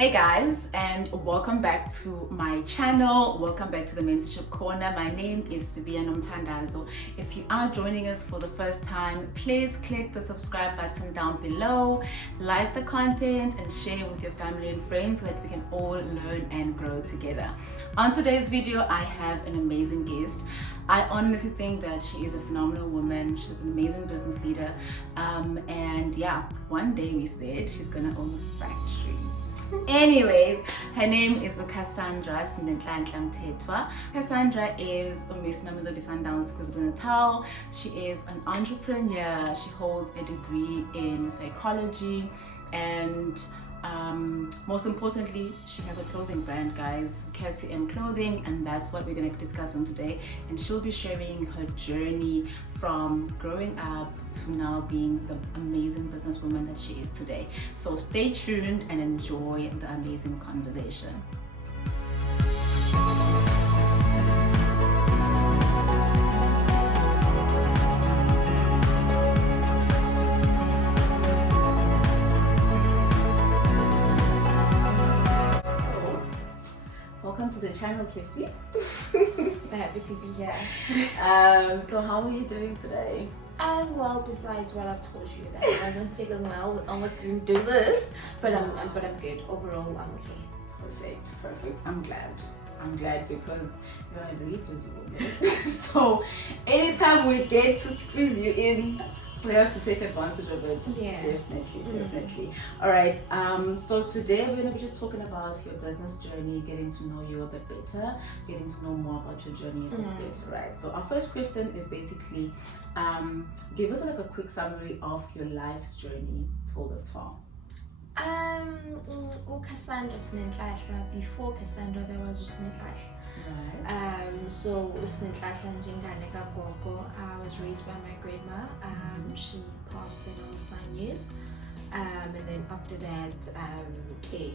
Hey guys, and welcome back to my channel. Welcome back to the Mentorship Corner. My name is Mthethwa. If you are joining us for the first time, please click the subscribe button down below, like the content, and share with your family and friends so that we can all learn and grow together. On today's video, I have an amazing guest. I honestly think that she is a phenomenal woman. She's an amazing business leader. And yeah, one day we said she's gonna own a factory. Anyways, her name is Cassandra Mthethwa. Cassandra is Miss Sundowns KZN. She is an entrepreneur. She holds a degree in psychology, and most importantly, she has a clothing brand, guys, Cassie Clothing, and that's what we're going to be discussing today. And she'll be sharing her journey from growing up to now being the amazing businesswoman that she is today. So stay tuned and enjoy the amazing conversation. Welcome to the channel, Cassie. So happy to be here. So how are you doing today? I'm well, besides what I've told you that I wasn't feeling well, we almost didn't do this, but I'm good. Overall, I'm okay. Perfect. I'm glad because you're a very busy woman. So anytime we get to squeeze you in, we have to take advantage of it. Yeah. Definitely. All right. So today we're gonna be just talking about your business journey, getting to know you a bit better, getting to know more about your journey a bit better, right? So our first question is basically, give us like a quick summary of your life's journey told us far. Cassandra Mthethwa. Before Cassandra, there was Mthethwa. Right. So Mthethwa njengane kagogo. I was raised by my grandma. She passed when I was 9 years. And then after that, okay,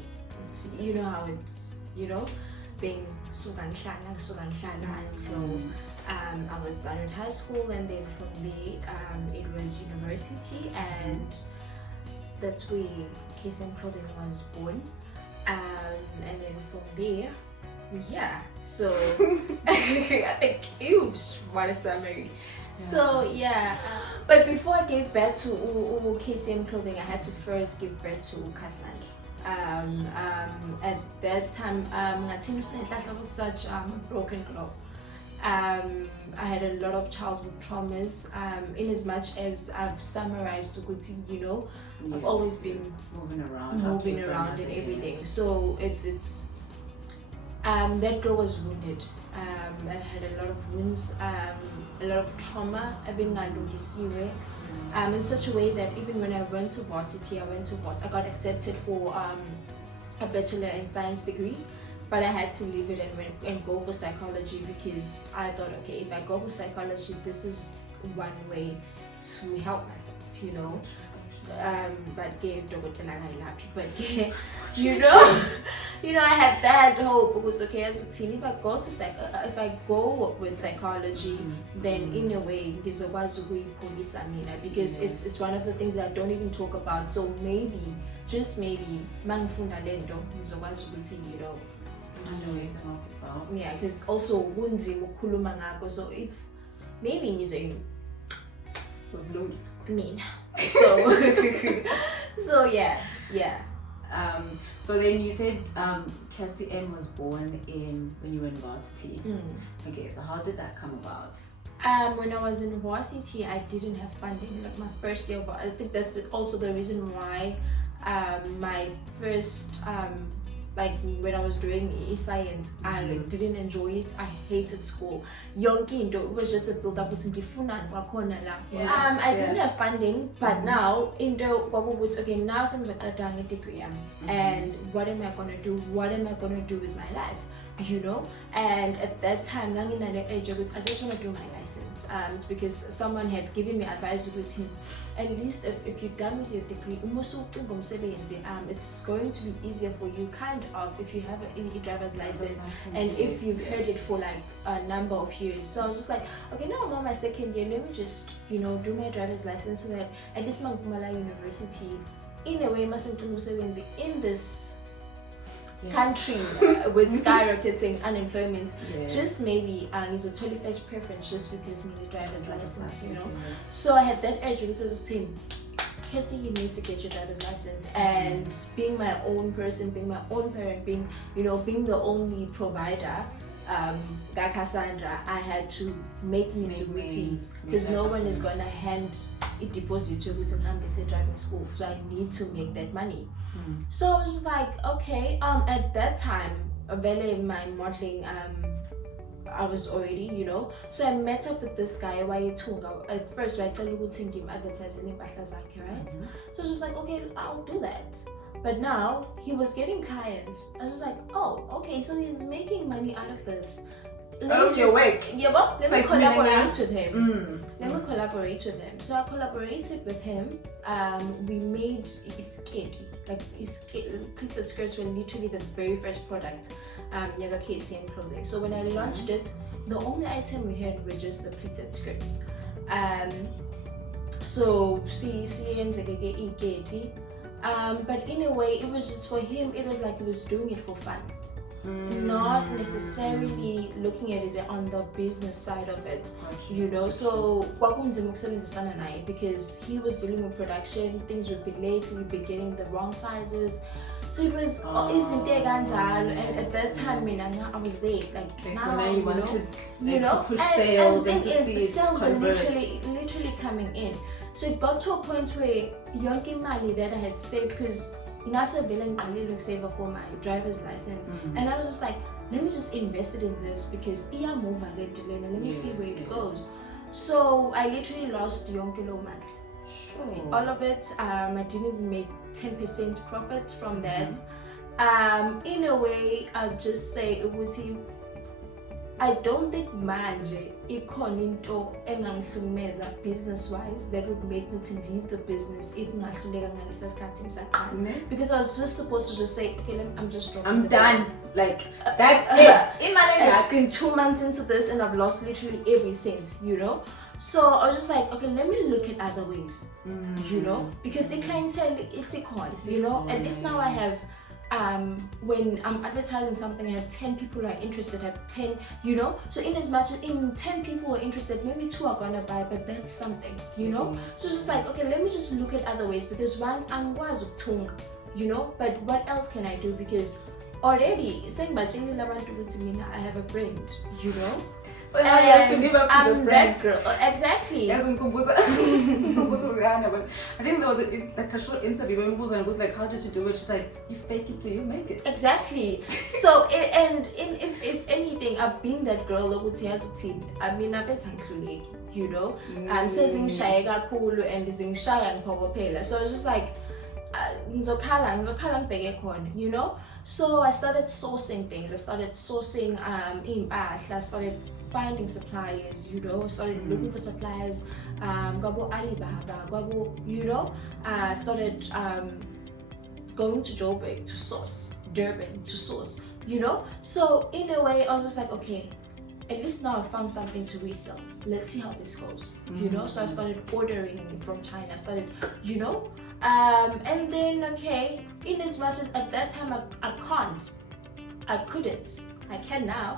you know how it's, being suganhlala until I was done with high school, and then from there it was university, and that's where Cassie Clothing was born. And then from there, yeah. So I think, what a summary. Yeah. So yeah, but before I gave birth to Cassie Clothing, I had to first give birth to Cassandra. At that time, I was such a broken girl. I had a lot of childhood traumas. In as much as I've summarized, I've always been moving around and everything. So it's that girl was wounded. I had a lot of wounds, a lot of trauma. I've been in such a way that even when I went to varsity, I got accepted for a bachelor in science degree. But I had to leave it and go for psychology, because I thought, okay, if I go for psychology, this is one way to help myself, but I had that hope. It's okay, if I go with psychology, then in a way, because it's one of the things that I don't even talk about. So maybe, just maybe, yeah, because also kunzima ukukhuluma ngakho, so if maybe ngizwe mina. So yeah. So then you said Cassie M was born when you were in varsity. Okay, so how did that come about? When I was in varsity, I didn't have funding like my first year, but I think that's also the reason why my first when I was doing science, I didn't enjoy it. I hated school. It was just a build up. I didn't have funding, but now okay, now since I done a degree, and what am I gonna do? What am I gonna do with my life? And at that time, I just want to do my license. It's because someone had given me advice with him. At least if you're done with your degree, it's going to be easier for you, kind of, if you have a driver's license and if you've heard it for like a number of years. So I was just like, okay, now I'm on my second year, let me just do my driver's license so that at least Mangumala University, in a way, in this country with skyrocketing unemployment. Just maybe is a totally first preference just because you need a driver's license, you know. So I had that urge because I was saying, Cassie, you need to get your driver's license. And being my own person, being my own parent, being the only provider, Cassandra, I had to make means because no one is gonna hand a deposit to a driving school, so I need to make that money. So I was just like, okay. At that time, my modeling, I was already, so I met up with this guy. At first, I told him to advertise in right? So I was just like, okay, I'll do that. But now he was getting clients. I was just like, oh, okay, so he's making money out of this. Let me collaborate with him. Let me collaborate with him. So I collaborated with him. We made pleated skirts were literally the very first product, Yaga KZN clothing. So when I launched it, the only item we had were just the pleated skirts. So but in a way, it was just for him. It was like he was doing it for fun. Not necessarily looking at it on the business side of it, So because he was dealing with production, things would be late, we'd be getting the wrong sizes. So it was and at that time, I was there. Like now, you wanted to push sales and to see sales were literally coming in. So it got to a point where yonke money that I had saved, because Nasa Villain look saver for my driver's license, and I was just like, let me just invest it in this because let me see where it goes. So I literally lost yonke lo money. All of it. I didn't even make 10% profit from that. In a way, I'll just say, I don't think manje ikhona into engangihlumeza business wise that would make me to leave the business if ngahluleka ngalesa sikhathi ngisaqala, because I was just supposed to just say, okay, I'm just dropping. I'm done. Like that's it. It's been 2 months into this and I've lost literally every cent, So I was just like, okay, let me look at other ways, because the clientele is equal, At least now I have. When I'm advertising something, I have 10 people who are interested, I have 10, So in as much as in 10 people who are interested, maybe 2 are gonna buy, but that's something, So it's just like, okay, let me just look at other ways, because one, I'm was tung, but what else can I do? Because already saying I have a brand, So now you have to live up to I'm the brand. that girl. Exactly. As but I think there was a short interview when Mbuza was like, how did you do it? She's like, you fake it till you make it. Exactly. So if anything, I've been that girl I mean, I've been I'm saying shy kakhulu and zingishaya ngiphokophela. So it's just like ngizokhala ngibheke khona, So I started sourcing things. I started sourcing I started finding suppliers, started looking for suppliers, started going to Joburg to source, Durban to source, So in a way, I was just like, okay, at least now I found something to resell. Let's see how this goes, So I started ordering from China. I started, and then, okay, in as much as at that time I can now.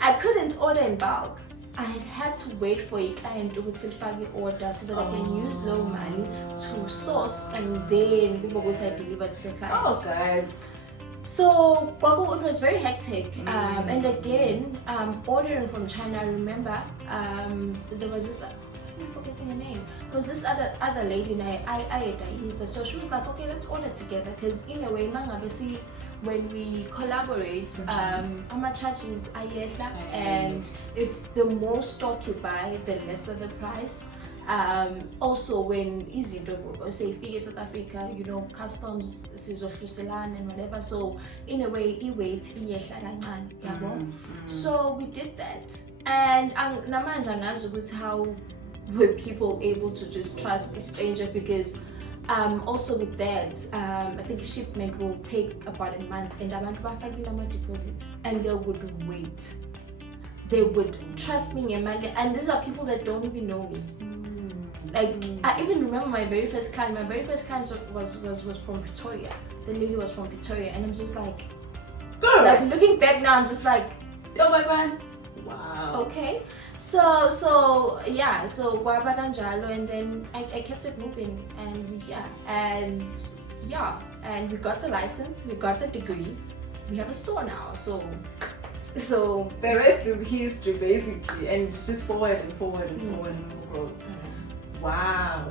I couldn't order in bulk. I had to wait for a client to order so that I can use low money to source and then people would deliver to the client. Oh, guys. So it was very hectic. And again, ordering from China, I remember there was this. I'm forgetting her name. It was this other lady, so she was like, okay, let's order together, because in a way, when we collaborate, our charges are and if the more stock you buy, the lesser the price. Also, when say figure South Africa, customs and whatever. So in a way, so we did that, and how were people able to just trust a stranger, because also with that, I think shipment will take about a month, and deposits, and they would wait. They would trust me, and these are people that don't even know me. Like, I even remember my very first client. My very first client was from Pretoria. The lady was from Pretoria, and I'm just like, Girl. Like looking back now, I'm just like, Wow. okay. So yeah, so kwaba kanjalo, and then I kept it moving, and and we got the license, we got the degree, we have a store now. So The rest is history basically, and just forward and forward and forward and forward. Wow.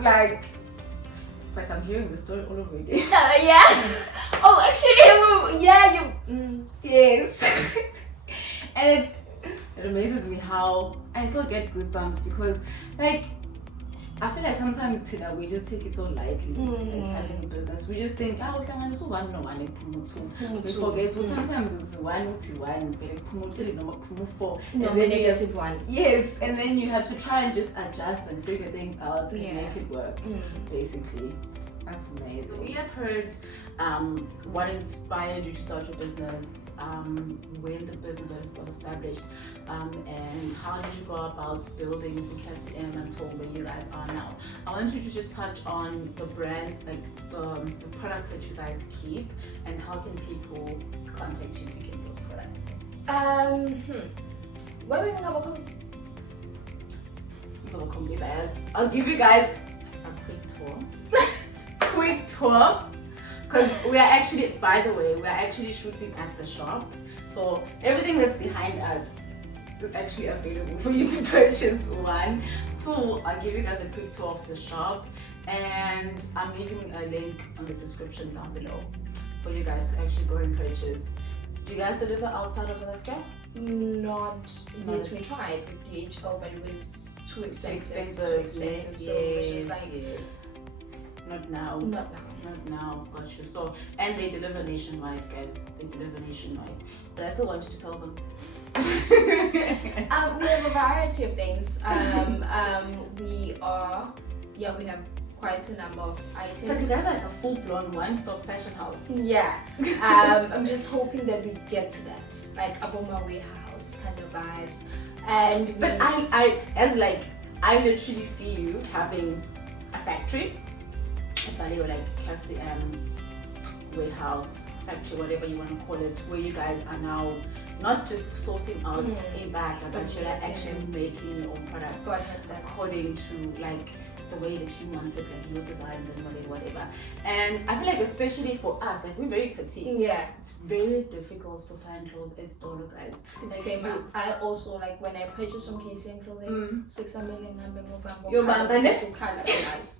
Like it's like I'm hearing the story all over again. yeah. Oh, actually, yeah, you. Yes. And it amazes me how I still get goosebumps because, like, I feel like sometimes we just take it so lightly, like having a business. We just think, oh, so one no one we forget. So sometimes it's one, four, No, and then negative one. Yes, and then you have to try and just adjust and figure things out and make it work. Basically, that's amazing. We have heard what inspired you to start your business, when the business was established, and how did you go about building the Cassie until where you guys are now. I want you to just touch on the brands, like the products that you guys keep, and how can people contact you to get those products. Where are we gonna go? I'll give you guys a quick tour. Because we are actually, by the way, we are actually shooting at the shop. So everything that's behind us is actually available for you to purchase. 1, 2, I'll give you guys a quick tour of the shop, and I'm leaving a link on the description down below for you guys to actually go and purchase. Do you guys deliver outside of South Africa? Not yet. We tried with DHL, but it was too expensive. So it's just like Not now, got you. So, and they deliver nationwide, guys. They deliver nationwide. But I still want you to tell them. We have a variety of things. We have quite a number of items. Because that's like a full-blown one-stop fashion house. Yeah. I'm just hoping that we get to that, like Aboma warehouse kind of vibes. And but I literally see you having a factory. Or like Cassie warehouse, factory, whatever you want to call it, where you guys are now not just sourcing out a bag, but you're actually making your own products according to like the way that you want it, like your designs and whatever. And I feel like especially for us, like we're very petite. Yeah. It's very difficult to find clothes at store, guys. I also like when I purchase some KZN clothing, 6 million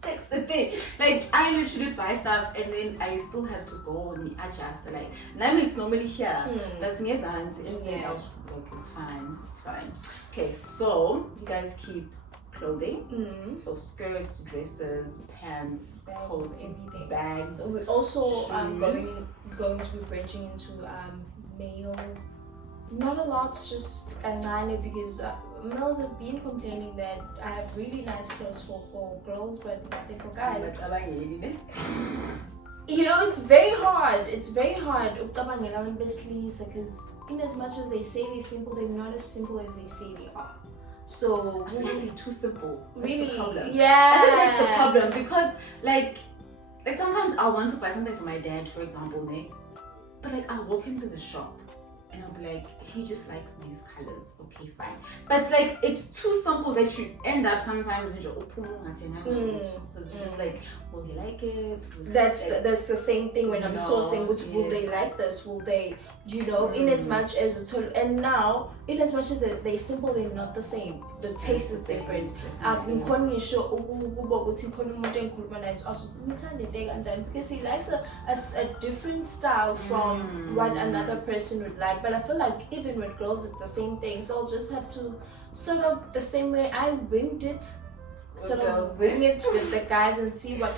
that's the thing. Like I literally buy stuff and then I still have to go and adjust. Like it's normally here. That's everything else like it's fine. Okay, so you guys keep clothing, so skirts, dresses, pants, coats, everything, bags. So we also going to be branching into male. Not a lot, just a nine, because males have been complaining that I have really nice clothes for girls, but nothing for guys. You know, it's very hard. Because in as much as they say they're simple, they're not as simple as they say they are. So really too simple. Really, that's the problem. Yeah. I think that's the problem, because like sometimes I want to buy something for my dad, for example, but like I'll walk into the shop and I'll be like, he just likes these colors. Okay, fine. But like it's too simple that you end up sometimes because you're just like, will they like it? That's the same thing when I'm sourcing. Will they like this? Will they, in as much as it's and now in as much as they're simple, they're not the same. The taste is different. I've been calling sure because he likes a different style from what another person would like. But I feel like even with girls it's the same thing, so I'll just have to sort of the same way I winged it, wing it with the guys and see what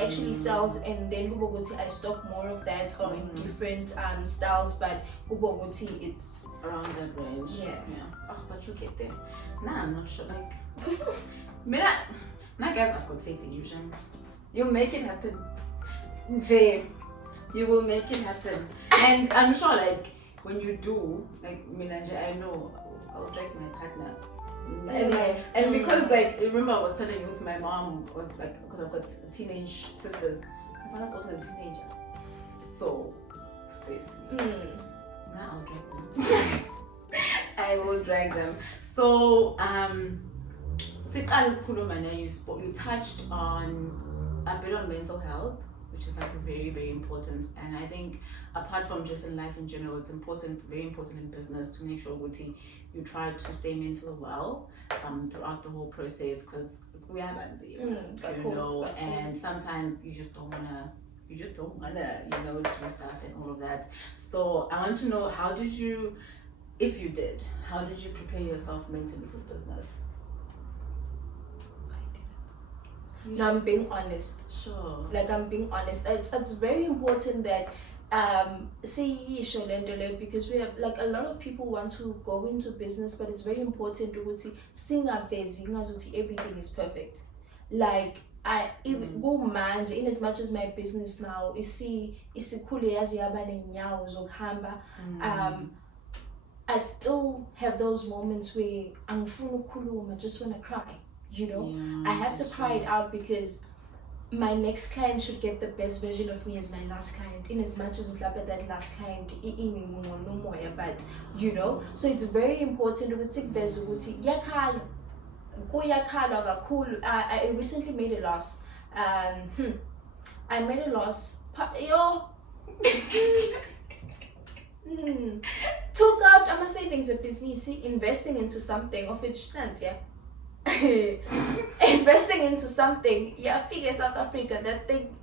actually sells, and then I stock more of that or in different styles, but it's around that range. Yeah. Oh, but you get there. Nah, I'm not sure. Like, guys, I've got faith in you, Jen. You'll make it happen. Jay, you will make it happen. And I'm sure, like, when you do, like, I know I'll drag my partner. And because, like, remember I was telling you, my mom was like, because I've got teenage sisters, my mother's also a teenager. So, sis, now I'll drag them. I will drag them. So, you touched on a bit on mental health, which is like very, very important. And I think apart from just in life in general, it's important, very important in business to make sure you try to stay mentally well throughout the whole process, because we have and sometimes you just don't wanna do stuff and all of that. So I want to know, how did you prepare yourself mentally for business? No, I'm being honest. Sure. Like, I'm being honest. It's very important that because we have, like, a lot of people want to go into business, but it's very important to see everything is perfect. Like, I even go manje, in as much as my business now I still have those moments where I just want to cry. I have to cry it out, because my next client should get the best version of me as my last client, in as much as that last client but so it's very important. I recently made a loss. I made a loss. Took out my savings at business, investing into something of which stands, investing into something, figure South Africa, that thing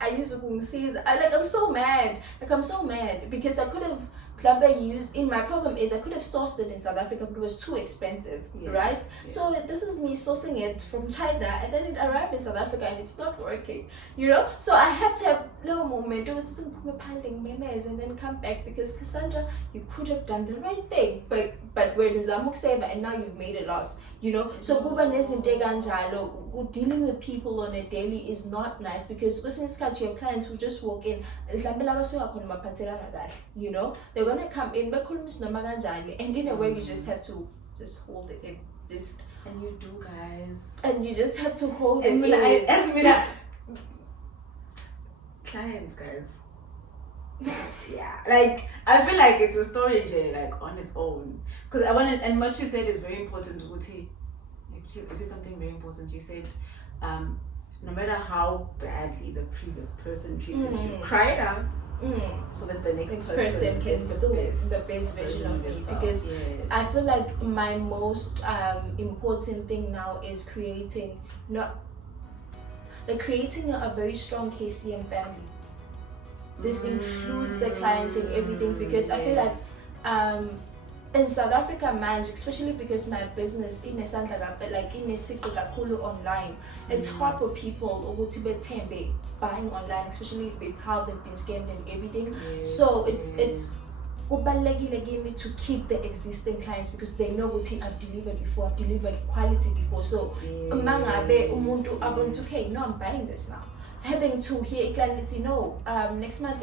I used to see. I'm so mad. I'm so mad because I could have my problem is I could have sourced it in South Africa, but it was too expensive, right? Yes. So this is me sourcing it from China, and then it arrived in South Africa and it's not working, So I had to have a little moment, and then come back, because Cassandra, you could have done the right thing, but when Uzamuk save and now you've made a loss, So dealing with people on a daily is not nice, because you have clients who just walk in, they're gonna come in, and in a way you just have to just hold it in, and you do, guys, and you just have to hold it in. Clients, guys. Like, I feel like it's a story, Jay, like on its own, because I wanted, and what you said is very important. You said something very important. You said, no matter how badly the previous person treated you, cry it out, so that the next person can still get the best version of me. Because I feel like my most important thing now is creating a very strong KCM family. This includes the clients and everything, because I feel like in South Africa, especially because my business in online, it's hard for people buying online, especially with how they've been scammed and everything. So it's to keep the existing clients, because they know what I've delivered before, I've delivered quality before. So okay, no, I'm buying this now. Having to hear a client, next month,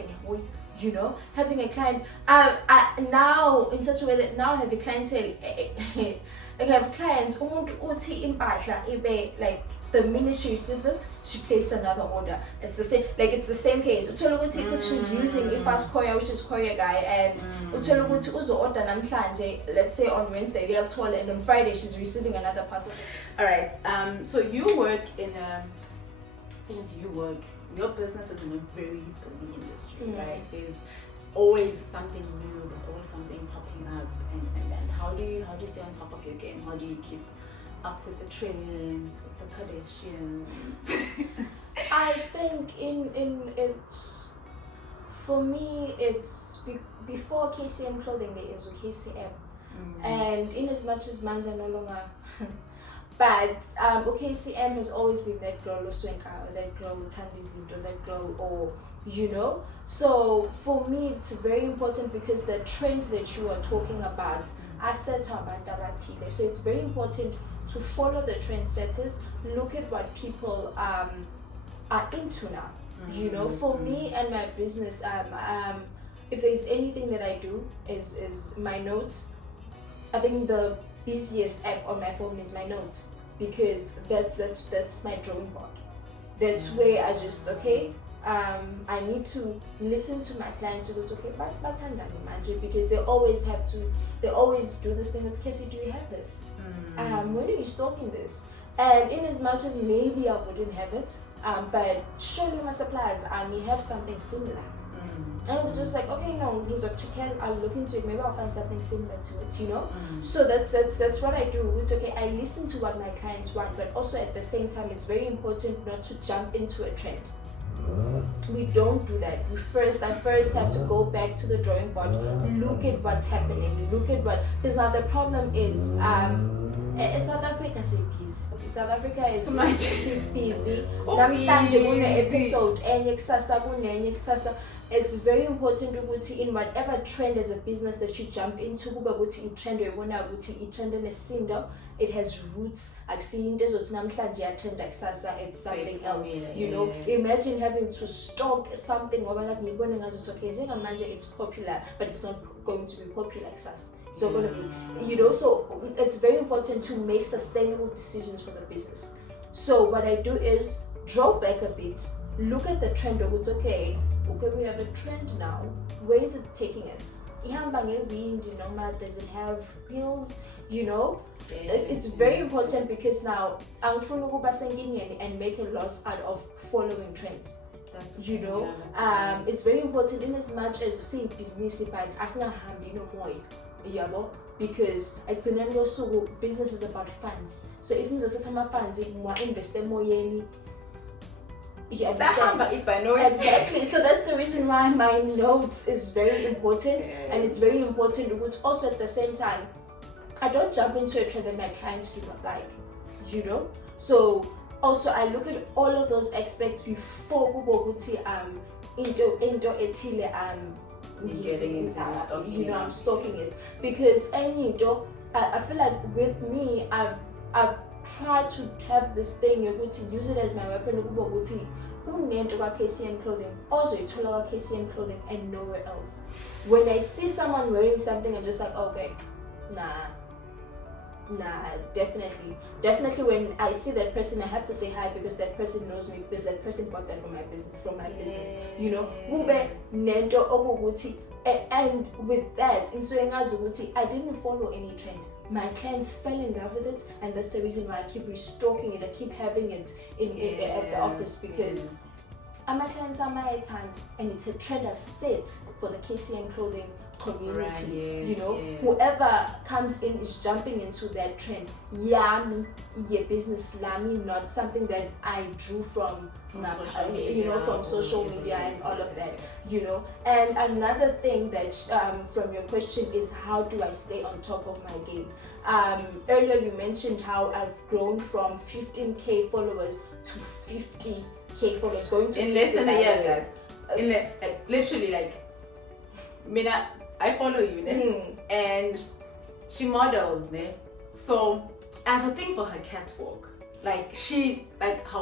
having a client, now in such a way that now I have a clientele, I have clients, like the minute she receives it, she places another order. It's the same case. She's using a fast courier, which is courier guy, and let's say on Wednesday, they'll told, and on Friday she's receiving another parcel. Alright, so you work in your business is in a very busy industry, right? There's always something new, there's always something popping up, and how do you stay on top of your game? How do you keep up with the trends, with the Kardashians? I think it's, for me, it's before KCM clothing there is KCM, and in as much as Manja no longer. But KCM has always been that girl Oswenka, or that girl with Tandizinto, or that girl, or So for me, it's very important, because the trends that you are talking about are set to Abandabatile. So it's very important to follow the trendsetters, look at what people are into now. For me and my business, if there's anything that I do is my notes. I think the busiest app on my phone is my notes, because that's my drawing board. That's where I just I need to listen to my clients who go, okay, but batsandani manje, because they always do this thing. It's Cassie, do you have this? When are you stocking this? And in as much as maybe I wouldn't have it, but surely my suppliers may have something similar. And it was just like, okay, no, I'll look into it. Maybe I'll find something similar to it, you know. So that's what I do. It's okay. I listen to what my clients want, but also at the same time, it's very important not to jump into a trend. We don't do that. I first have to go back to the drawing board, look at what's happening, because now the problem is South Africa is busy. South Africa is busy. Episode it's very important to in whatever trend as a business that you jump into, trend it has roots. It's something else. You know, imagine having to stock something it's popular, but it's not going to be popular like us. So going to be, you know, so it's very important to make sustainable decisions for the business. So what I do is draw back a bit, look at the trend of it's okay, we have a trend now. Where is it taking us? Does it have wheels? You know, it's very important because now I'm and make a loss out of following trends. You know, it's very important in as much as see business, but as not no more. Because at the end also business is about funds. So if you just some funds, more invest more yen. You understand? Exactly. So that's the reason why my notes is very important, and it's very important. But also at the same time, I don't jump into a trend that my clients do not like. You know. So also I look at all of those aspects before into etile I'm stocking it, because I feel like with me I've tried to have this thing use it as my weapon KZN clothing, also KZN clothing and nowhere else. When I see someone wearing something, I'm just like, okay, nah, definitely when I see that person, I have to say hi because that person knows me, because that person bought that from my business, you know. And with that, I didn't follow any trend. My clients fell in love with it, and that's the reason why I keep restocking it. I keep having it at the office, because my clients are my time, and it's a trend I've set for the KZN clothing community. You know, whoever comes in is jumping into that trend. Business lami, not something that I drew from social media and all of that. You know, and another thing that from your question is, how do I stay on top of my game? Earlier you mentioned how I've grown from 15k followers to 50k followers, going to in less than a year, guys. Literally, I follow you, and she models, so I have a thing for her catwalk. Her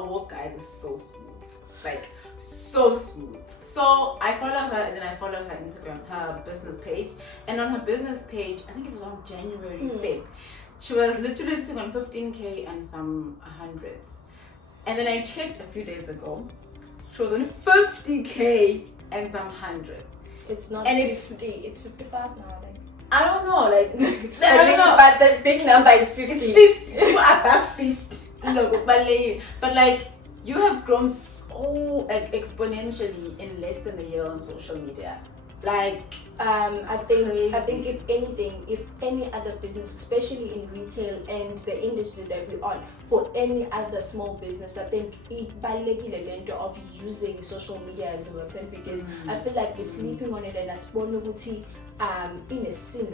walk, guys, is so smooth, so smooth. So I follow her, and then I follow her Instagram, her business page, and on her business page, I think it was on January 5th, she was literally sitting on 15k and some hundreds, and then I checked a few days ago, she was on 50k and some hundreds. It's not and 50, it's 55 now, I don't know, I don't know, but the big number is 50. It's 50, above 50. But you have grown so exponentially in less than a year on social media. I think if anything, if any other business, especially in retail and the industry that we're on, for any other small business, I think it balekile of using social media as a weapon, because I feel like we're sleeping on it, and as in a sin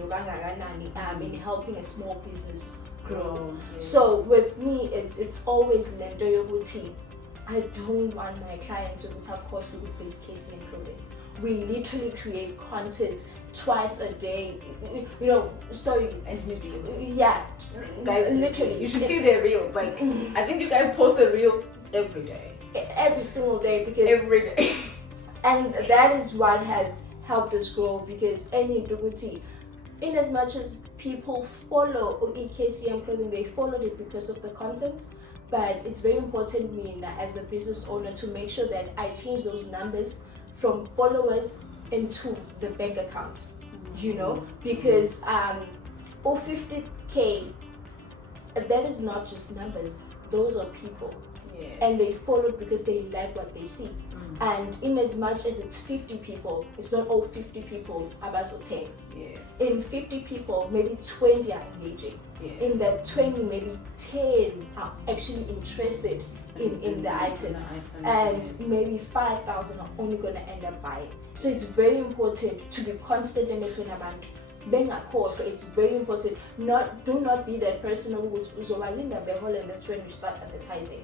in helping a small business grow. So with me, it's always lendo yoguti. I don't want my clients to talk with this KZN clothing. We literally create content twice a day. You know, sorry, and newbies. Yeah, guys, literally, you should see their reels. I think you guys post a reel every day, every single day, because every day, and that is what has helped us grow. Because any duty, in as much as people follow KZN clothing, they followed it because of the content. but it's very important me as a business owner to make sure that I change those numbers from followers into the bank account, you know, because 50K, that is not just numbers, those are people. Yes. And they follow because they like what they see. And in as much as it's 50 people, it's not all 50 people about 10. Yes. In 50 people, maybe 20 are engaging. Yes. In that 20, maybe 10 are actually interested in the items. And yes. maybe 5,000 are only going to end up buying. So it's very important to be constant in making about being a coach. It's very important. Do not be that person who goes over and that's when you start advertising.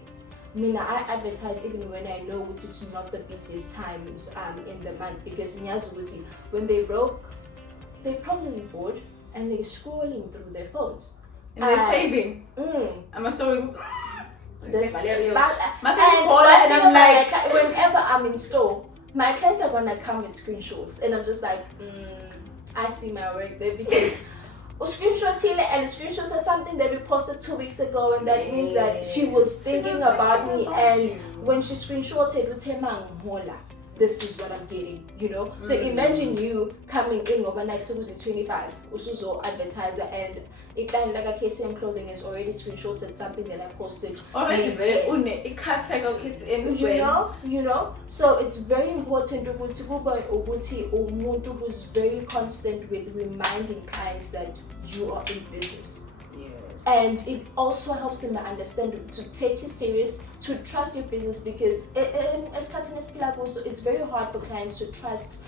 I advertise even when I know it's not the busiest times in the month, because when they broke, they're probably bored and they're scrolling through their phones. And they're saving. I'm a story. And I'm like, whenever I'm in store, my clients are gonna come with screenshots, and I'm just like, I see my work there, because screenshot and screenshot of something that we posted 2 weeks ago, and that means that she was thinking about me, and when she screenshotted with this is what I'm getting, you know. So imagine you coming in over next to 25 usuzo advertiser, and a client like a KZN clothing has already screenshotted something that I posted. You know. So it's very important who's very constant with reminding clients that you are in business. And it also helps them understand to take you serious, to trust your business, because it's very hard for clients to trust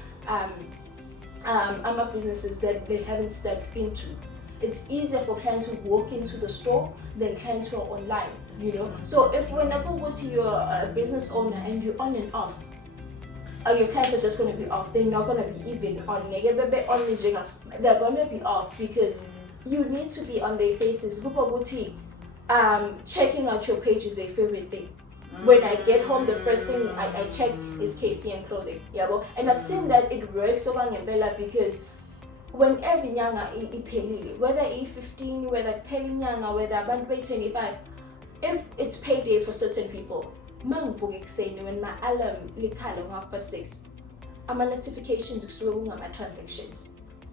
businesses that they haven't stepped into. It's easier for clients who walk into the store than clients who are online, you know. So if when I go to your business owner and you're on and off, your clients are just going to be off. They're not going to be even on. They're going to be off because you need to be on their faces. Checking out your page is their favorite thing. When I get home, the first thing I check is KZN clothing. And I've seen that it works so well, because whenever nyanga whether E15, whether nyanga, whether 25, if it's payday for certain people, when my alarm likhala 6:30, my notifications my transactions.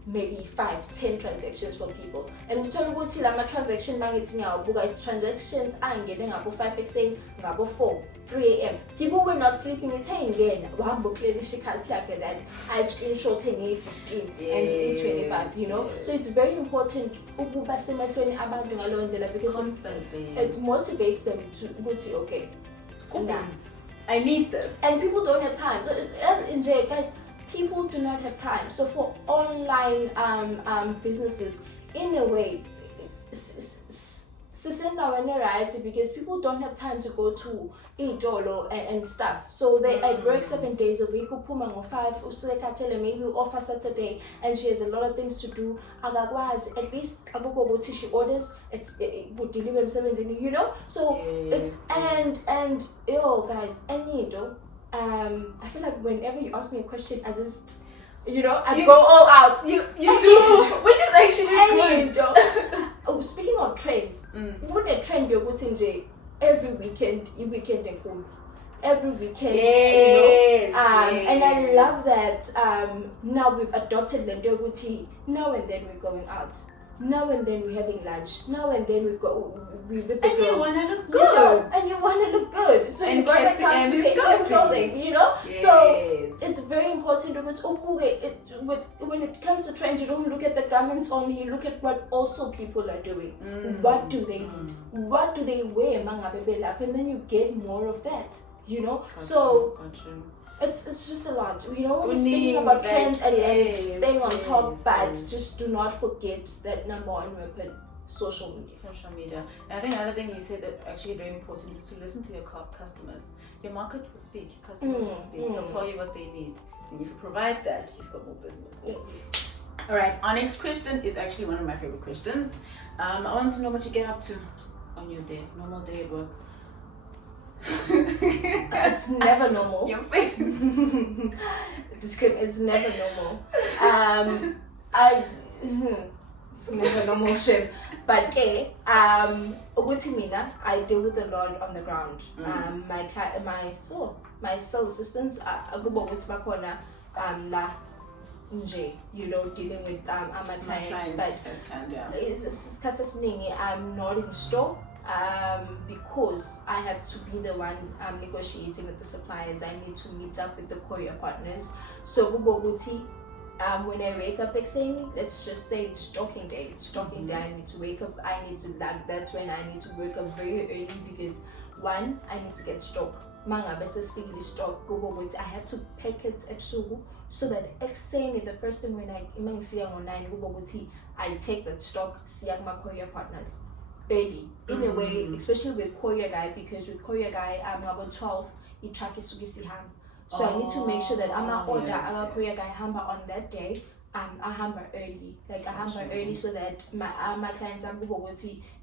Maybe 5-10 transactions from people, and we tell you my transaction transactions are getting up 5 exam, 4-3 a.m. People were not sleeping at 10 again. That I screenshotting A15 and A25, you know. So it's very important because Constantly. it motivates them to go okay. I need this. And people don't have time. So it's in jail, guys. People do not have time. So for online businesses, in a way, because people don't have time to go to idolo and stuff. So they work 7 days a week, 5, maybe off a Saturday, and she has a lot of things to do. At least she orders, it's would deliver 7, you know. So it's and guys, I feel like whenever you ask me a question, I just, I go all out. You do, which is actually good. Oh, speaking of trends, when a trend you're putting every weekend and home. Every weekend, and I love that. Now we've adopted Lendoguti. Now and then we're going out. Now and then we're having lunch. Now and then we with the girls. You wanna look good. And you wanna look good. So and you gotta come to KZN clothing, you know? Yes. So it's very important when it comes to trends, you don't look at the garments only, you look at what also people are doing. What do they do? What do they wear, and then you get more of that, you know? It's just a lot, you know. We're speaking about trends and staying on top, but just do not forget that number one weapon, social media. And I think another thing you said that's actually very important is to listen to your customers. Your market will speak, customers will speak. They'll tell you what they need, and if you provide that, you've got more business. All right, our next question is actually one of my favorite questions. I want to know what you get up to on your day, normal day at work. It's never normal. Your face. It's never normal. It's never a normal shift. But okay, ukuthi mina, I deal with a lot on the ground. My sales assistants, akubo ukuthi bakhona la nje, you know, dealing with my clients, but isikhathi esiningi I'm not in store. Because I have to be the one negotiating with the suppliers. I need to meet up with the courier partners. So when I wake up saying, let's just say it's stocking day. It's stocking day. I need to wake up. I need to that's when I need to wake up very early because one, I need to get stock. Manga specifically stock. I have to pack it ebusuku so that saying the first thing when I feel online, I take that stock. See my courier partners early in a way, especially with courier guy, because with courier guy I'm about 12. He track is ham. So I need to make sure that I'm not order our courier guy hamper on that day. I hamper early, like I hamper early so that my clients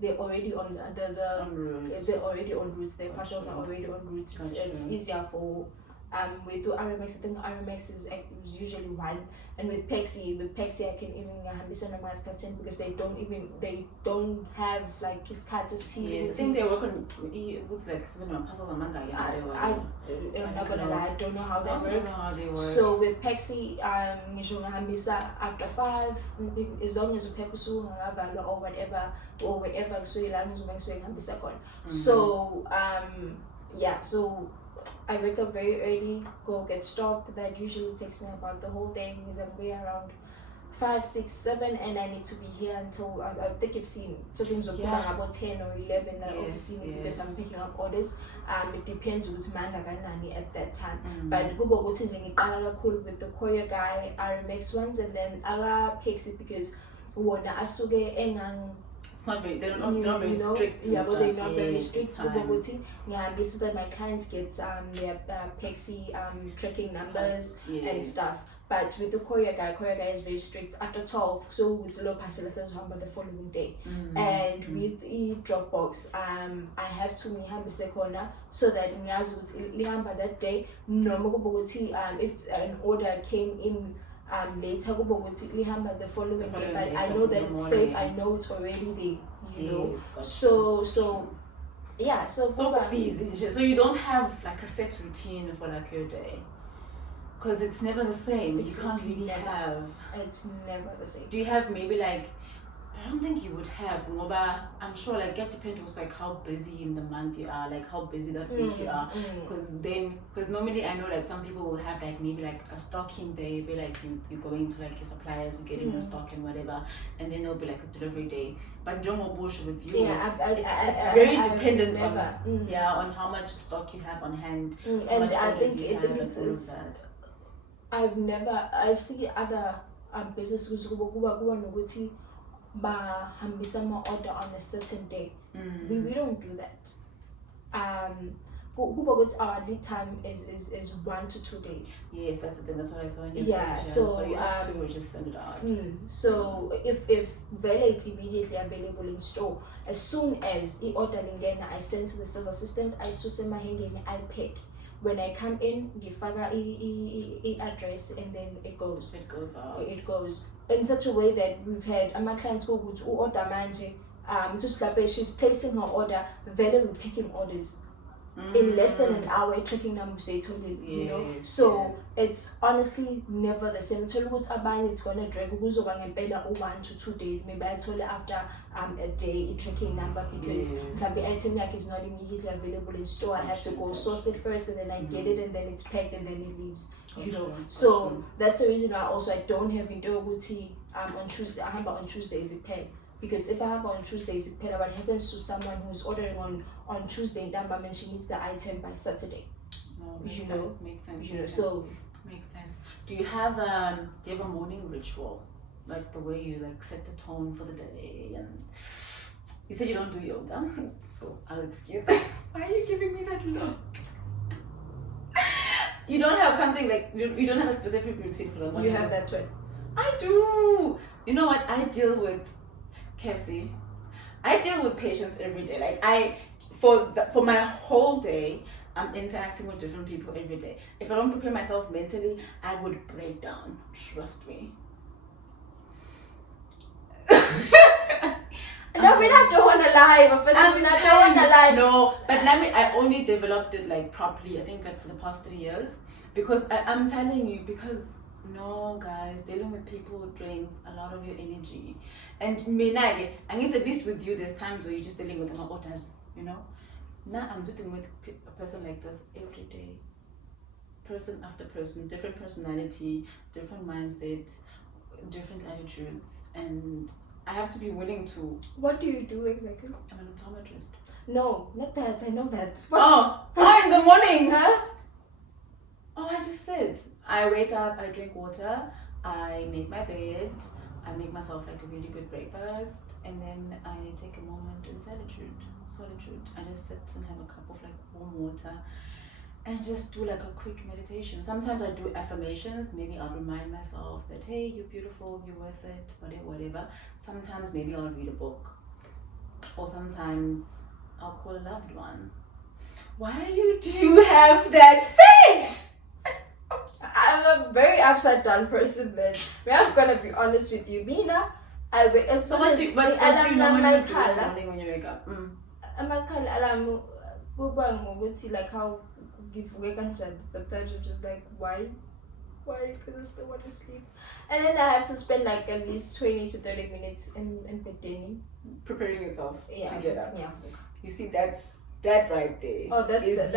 they're already on they're already on routes. Their parcels are already on routes. It's easier for we do RMX. I think RMX is usually one, and with Pexi I can even because they don't have like his cards. Yes, I think they work on it was like 7 parcels a manga. I'm not gonna lie, I don't know how they work. So with Pexi, after 5, as long as you pay or whatever so you so yeah, so I wake up very early, go get stock. That usually takes me about the whole day. Because I'm way around 5, 6, 7, and I need to be here until I think you've seen. So things are about 10 or 11. Because I'm picking up orders. It depends who's manga at that time. But go cool with the courier guy, RMX ones, and then Ala takes it because it's not very, they're not very strict. Yeah, but they're not very strict. So that my clients get their Pexi tracking numbers and stuff. But with the courier guy is very strict. After 12, so it's a low parcel the following day. And with the Dropbox, I have to me corner so that that day, if an order came in later the following day, but I know that it's safe. I know it's already there, you know. So yeah, so busy. So you don't have like a set routine for like your day, because it's never the same. You can't really have. It's never the same. Do you have maybe like? I don't think you would have, I'm sure like it depends like how busy in the month you are, like how busy that week you are, because normally I know like some people will have like maybe like a stocking day, be like you going to like your suppliers and getting your stock and whatever, and then there'll be like a delivery day. But no more bullshit with you. It's very dependent on how much stock you have on hand. And I think it's I see other businesses who hambisa order on a certain day. We don't do that. Our lead time is 1 to 2 days. Yes, that's the thing. That's what I saw in your page. So you have to just send it out. So if Vela is immediately available in store, as soon as the order I send to the sales assistant, I my I pick. When I come in, give a address, and then it goes. It goes out. It goes in such a way that we've had my clients who would order manje. Just like she's placing her order, Vela will picking orders in less than an hour. Tracking numbers, you know. So it's honestly never the same. Tell what it's gonna drag 1 to 2 days. Maybe I told her after a day tracking number because the item like is not immediately available in store. I have to go source it first, and then I get it, and then it's packed, and then it leaves. You know. So that's the reason why also I don't have Indoguti on Tuesday. I have on Tuesdays it paid. Because if I have on Tuesdays, it depends what happens to someone who's ordering on Tuesday, and she needs the item by Saturday. No, makes sense. You know, so makes sense. Do you have a morning ritual, like the way you like set the tone for the day? And you said you don't do yoga, so I'll excuse that. Why are you giving me that look? You don't have something like you don't have a specific routine for the morning. You have that one. I do. You know what? I deal with. Cassie, I deal with patients every day. Like for my whole day, I'm interacting with different people every day. If I don't prepare myself mentally, I would break down. Trust me. No, we don't want to lie. But we don't want to lie. No, but I only developed it like properly, I think, like for the past 3 years. Because I'm telling you, because no, guys, dealing with people drains a lot of your energy. And me, I guess at least with you, there's times where you're just dealing with them orders, you know. Now I'm dealing with a person like this every day. Person after person, different personality, different mindset, different attitudes, and I have to be willing to. What do you do exactly? I'm an optometrist. No, not that. I know that. What? Oh, in the morning. Huh? Oh, I just said. I wake up, I drink water, I make my bed, I make myself like a really good breakfast, and then I take a moment in solitude. I just sit and have a cup of like warm water and just do like a quick meditation. Sometimes I do affirmations. Maybe I'll remind myself that, hey, you're beautiful, you're worth it, whatever. Sometimes maybe I'll read a book, or sometimes I'll call a loved one. Why do you have that face? I'm a very upside down person, man. I'm gonna be honest with you, Mina. So what do you normally do in the morning when you wake up? Like how give way sometimes I'm just like, why? Because I still want to sleep. And then I have to spend like at least 20 to 30 minutes in bed preparing yourself to get up. Yeah. You see, that's that right there. Oh, that's it. That's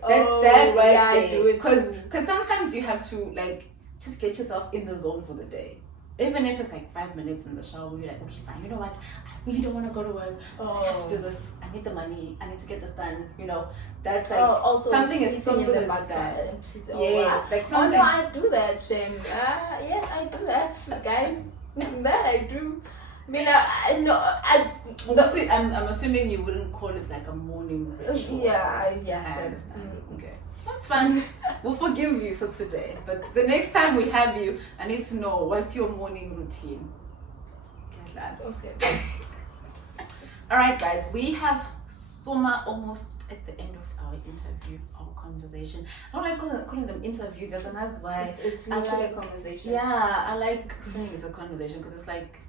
that right yeah, there. I do it Because sometimes you have to like just get yourself in the zone for the day. Even if it's like 5 minutes in the shower, you're like, okay, fine. You know what? I really don't want to go to work. I have to do this. I need the money. I need to get this done. You know, that's like also something as simple as that. that. Yes, like something. Oh no, I do that, Shem. Yes, I do that, guys. That I do. I mean, I'm assuming you wouldn't call it like a morning ritual. Yeah, I understand. Okay, that's fine. We'll forgive you for today. But the next time we have you, I need to know, what's your morning routine? Okay. All right, guys. We have Soma almost at the end of our interview, our conversation. I don't like calling them interviews. That's why it's literally a conversation. Yeah, I like saying it's a conversation because it's like,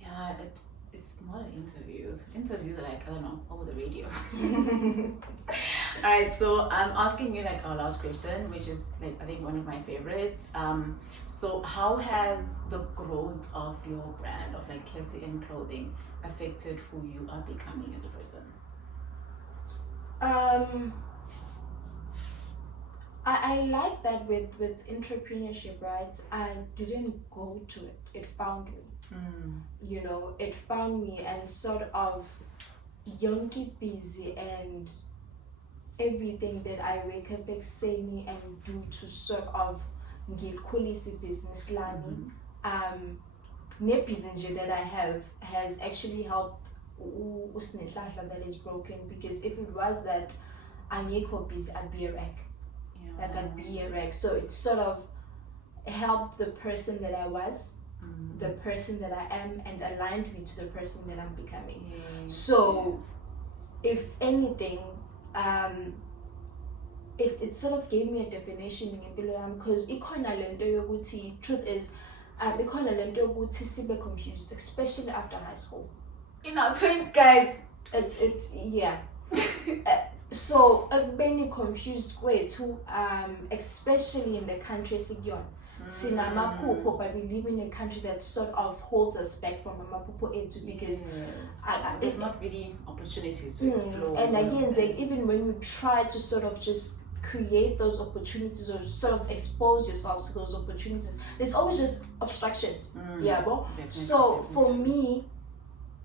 yeah, it's not an interview. Interviews are like, I don't know, over the radio. All right, so I'm asking you like our last question, which is like I think one of my favorites. So how has the growth of your brand of like KZN Clothing affected who you are becoming as a person? I like that with entrepreneurship, right? I didn't go to it; it found me. You know, it found me and sort of yonki busy and everything that I wake up excited and do to sort of get quality business lami. Ne business that I have has actually helped that is broken, because if it was that I'm busy, I'd be a wreck. Like I'd be a wreck. So it sort of helped the person that I was, the person that I am, and aligned me to the person that I'm becoming. So if anything, it sort of gave me a definition in because truth is sibe confused, especially after high school. In our 20s, guys. It's yeah. So being confused way too, especially in the country Sigyon. Sinamapupo, but we live in a country that sort of holds us back from Amapupo age, because there's not really opportunities to explore. And again, even when you try to sort of just create those opportunities or sort of expose yourself to those opportunities, there's always just obstructions. So for me,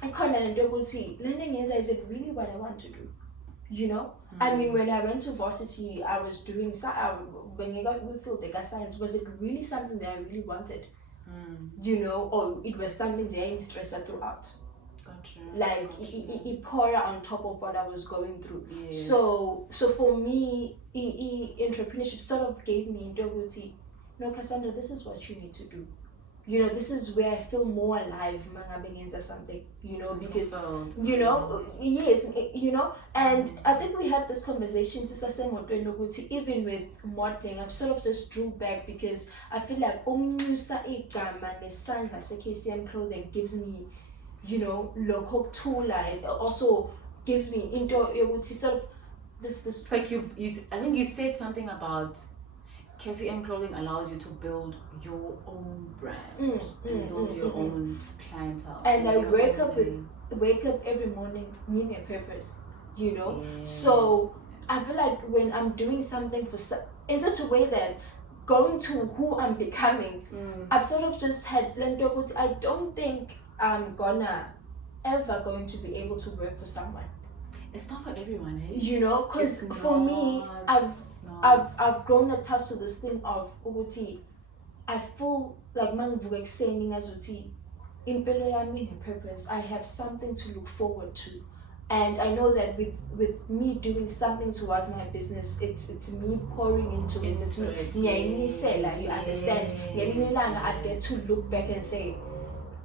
I can't learning is it really what I want to do? You know, I mean, when I went to varsity, I was doing when I got field data science. Was it really something that I really wanted? You know, or it was something that I stressed throughout. Gotcha. Like it poured on top of what I was going through. Yes. So for me, entrepreneurship sort of gave me integrity. No, Cassandra, this is what you need to do. You know, this is where I feel more alive, something, you know, because, you know, yes, you know, and I think we had this conversation, even with modeling, I've sort of just drew back, because I feel like KZN Clothing gives me local tool, it also gives me into sort of this It's like I think you said something about KZN clothing allows you to build your own brand and build your own clientele. And I wake up every morning needing a purpose, Yes. So I feel like when I'm doing something in such a way that going to who I'm becoming, I've sort of just had I don't think I'm ever going to be able to work for someone. It's not for everyone, eh? Because for me, I've grown attached to this thing of Uguti. I feel like manvuka saying as uti impelo yami purpose. I have something to look forward to. And I know that with me doing something towards my business, it's me pouring into it. You understand? I get to look back and say,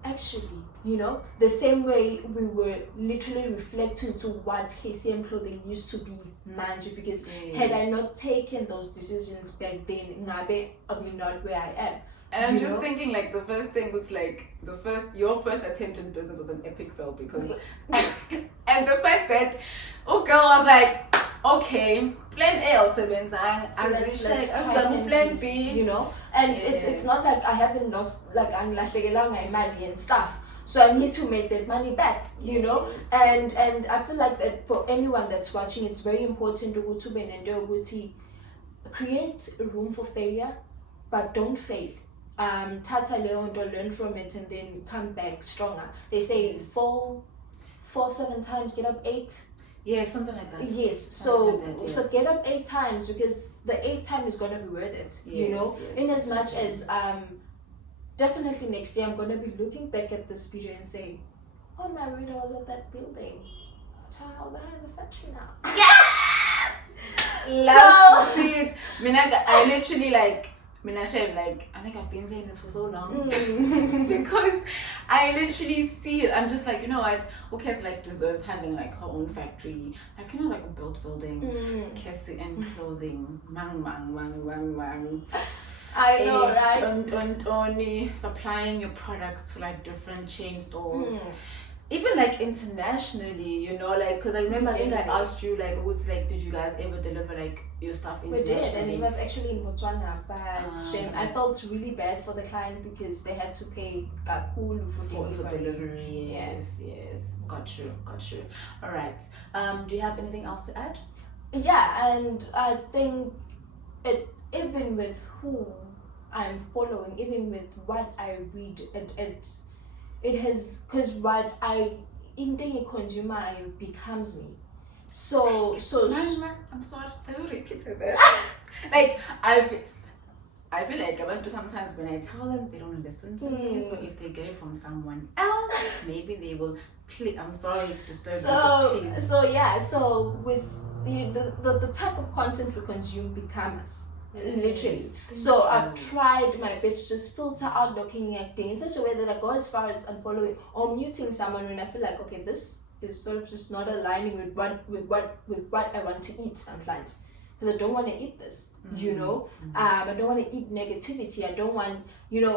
actually, the same way we were literally reflecting to what KCM clothing used to be managed, because had I not taken those decisions back then, I'll be not where I am. And I'm just thinking, like, the first thing was like your first attempt in business was an epic fail, because and the fact that girl was like, okay, plan A or seven, let's try plan B, and it's not like I haven't lost, like I'm my money and stuff, so I need to make that money back, Yes. and I feel like that for anyone that's watching, it's very important to create room for failure, but don't fail. Tata learn from it and then come back stronger. They say fall 7 times, get up 8. Yeah, something like that. Yes, so get up 8 times, because the 8th time is gonna be worth it. Yes. In as much as definitely next year I'm gonna be looking back at this video and say, oh my word, I was at that building. Child, I have a factory now. Yes! Love to see it. I literally I think I've been saying this for so long because I literally see it. I'm just like, you know what? Ukes deserves having her own factory, a built building, Cassie and clothing, mang. I know, right? Only supplying your products to different chain stores. Even internationally, because I remember I think I asked you did you guys ever deliver your stuff internationally? We did, and it was actually in Botswana, but I felt really bad for the client because they had to pay kakulu for delivery. Yes. Got you. All right. Do you have anything else to add? Yeah, and I think even with who I'm following, even with what I read, it has, because what I in the consumer becomes me. So I'm sorry, I will repeat that. I feel like abantu sometimes when I tell them, they don't listen to me. So if they get it from someone else, maybe they will play. I'm sorry to disturb you. So with the type of content we consume becomes literally. So I've tried my best to just filter out looking at things in such a way that I go as far as unfollowing or muting someone when I feel like, okay, this is sort of just not aligning with what I want to eat sometimes, because I don't want to eat this, I don't want to eat negativity. I don't want,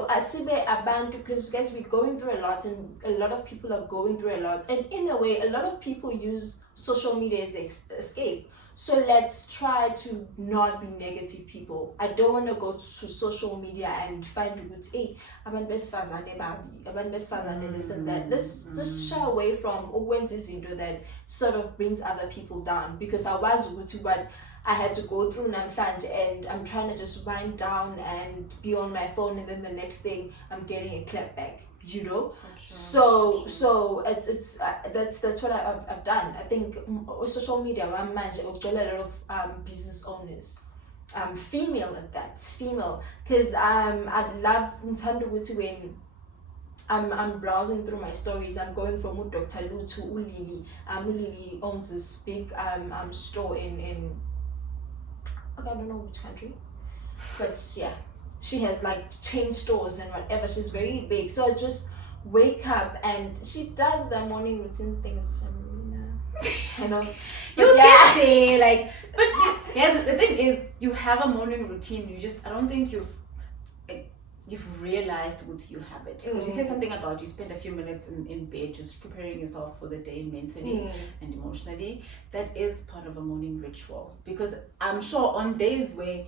I see there abantu, because guys, we're going through a lot, and a lot of people are going through a lot, and in a way a lot of people use social media as their escape. So let's try to not be negative people. I don't want to go to social media and find good, hey, abantu besifazane babi, abantu besifazane this and that. Let's just shy away from ukwenza that sort of brings other people down, because I was what I had to go through namhlanje, and I'm trying to just wind down and be on my phone, and then the next thing I'm getting a clap back. So it's that's what I've done. I think social media, one man, a lot of business owners, female at that, because I'd love when I'm browsing through my stories, I'm going from Dr. Lu to Ulili. Ulili owns this big store in I don't know which country, but yeah, she has chain stores and whatever. She's very big. So I just wake up and she does the morning routine things. I know. You get there, the thing is, you have a morning routine. I don't think you've realized what you have it. You said something about you spend a few minutes in bed just preparing yourself for the day mentally and emotionally. That is part of a morning ritual, because I'm sure on days where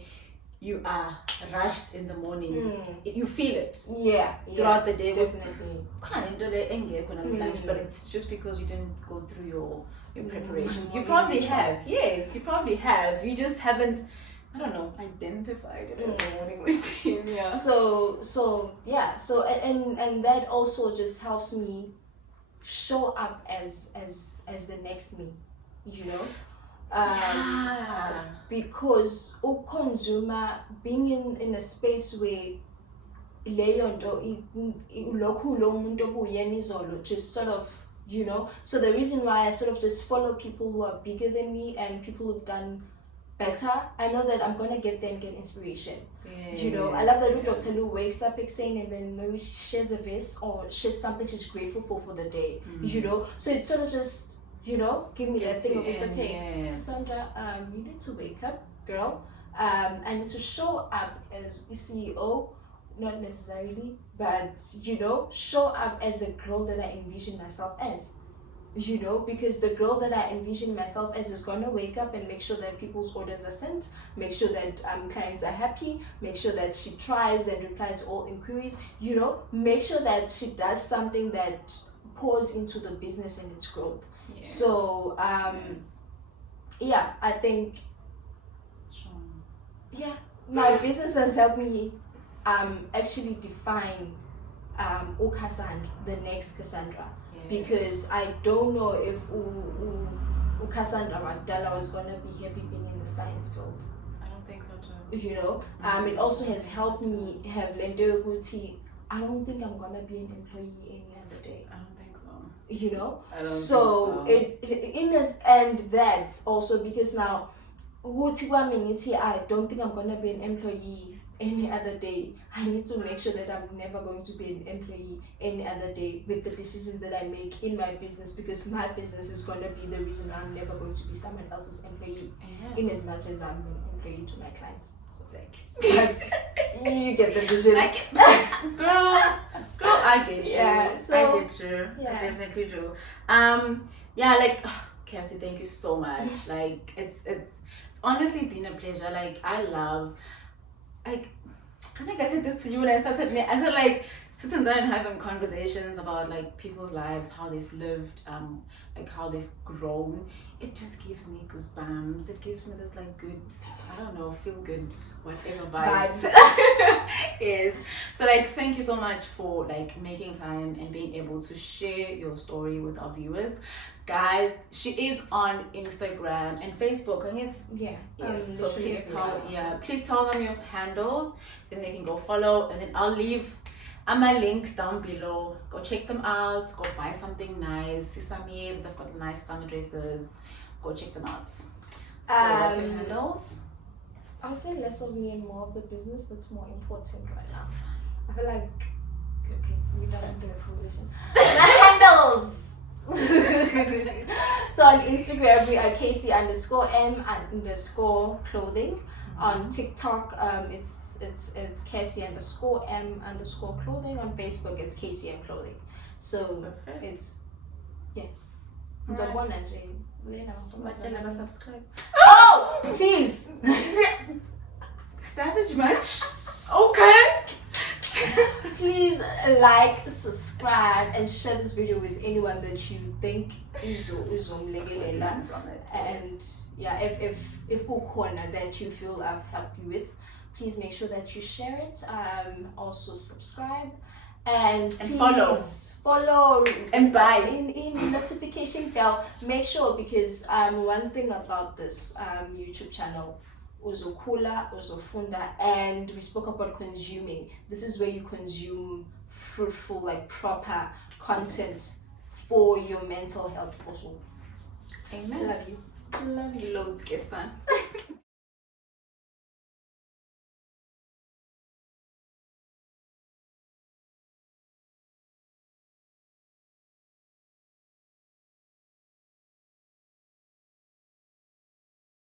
you are rushed in the morning, you feel it throughout the day. Definitely. But it's just because you didn't go through your preparations. You probably have. Yes, you probably have. You just haven't, I don't know, identified it as a morning routine. Yeah. So and that also just helps me show up as the next me, you know. Because consumer being in a space where just sort of, you know. So the reason why I sort of just follow people who are bigger than me and people who've done better, I know that I'm gonna get there and get inspiration. You know, I love that Dr. Lou wakes up saying and then maybe she shares a verse or shares something she's grateful for the day. You know, so it's sort of just, you know, give me that thing of it's okay. Cassandra, you need to wake up, girl. I need to show up as the CEO, not necessarily, but you know, show up as the girl that I envision myself as. You know, because the girl that I envision myself as is gonna wake up and make sure that people's orders are sent, make sure that clients are happy, make sure that she tries and replies to all inquiries, you know, make sure that she does something that pours into the business and its growth. So yeah, I think my business has helped me actually define Cassandra, the next Cassandra. Because I don't know if Cassandra Magdala was gonna be happy being in the science field. I don't think so too. You know, it also has helped me have Lendo Guti. I don't think I'm gonna be an employee any other day. I don't think so. You know, I don't so think so. it in this and that also, because now I don't think I'm gonna be an employee any other day. I need to make sure that I'm never going to be an employee any other day with the decisions that I make in my business, because my business is going to be the reason I'm never going to be someone else's employee, in as much as I'm an employee to my clients. But you get the vision. Girl, I get you. Yeah, so, I get you. I definitely do. Like, Cassie, thank you so much. Like, it's honestly been a pleasure. Like, I love, like, I think I said this to you when I started. I said, like, sitting down and having conversations about like people's lives, how they've lived, like how they've grown. It just gives me goosebumps. It gives me this like good, I don't know, feel good, whatever vibes. Yes. So like, thank you so much for like making time and being able to share your story with our viewers. Guys, she is on Instagram and Facebook. I guess. Yes. So please tell them your handles, then they can go follow, and then I'll leave my links down below. Go check them out. Go buy something nice. Sesame, they've got nice summer dresses. Go check them out. So what's your handles? I'll say less of me and more of the business. That's more important right now. That's fine. I feel like we got into a position. Handles. So on Instagram we are Cassie_M_clothing. On TikTok it's Cassie_M_clothing. On Facebook it's KCM clothing. So perfect. It's Subscribe. Oh, please. Savage much. Okay. Please like, subscribe, and share this video with anyone that you think is learn from it. And if corner that you feel I've helped you with, please make sure that you share it. Also subscribe and follow and buy in notification bell. Make sure, because one thing about this YouTube channel, Uzokula, Uzofunda, and we spoke about consuming. This is where you consume fruitful, like proper content for your mental health also. Amen. Love you. Love you loads, Cassandra.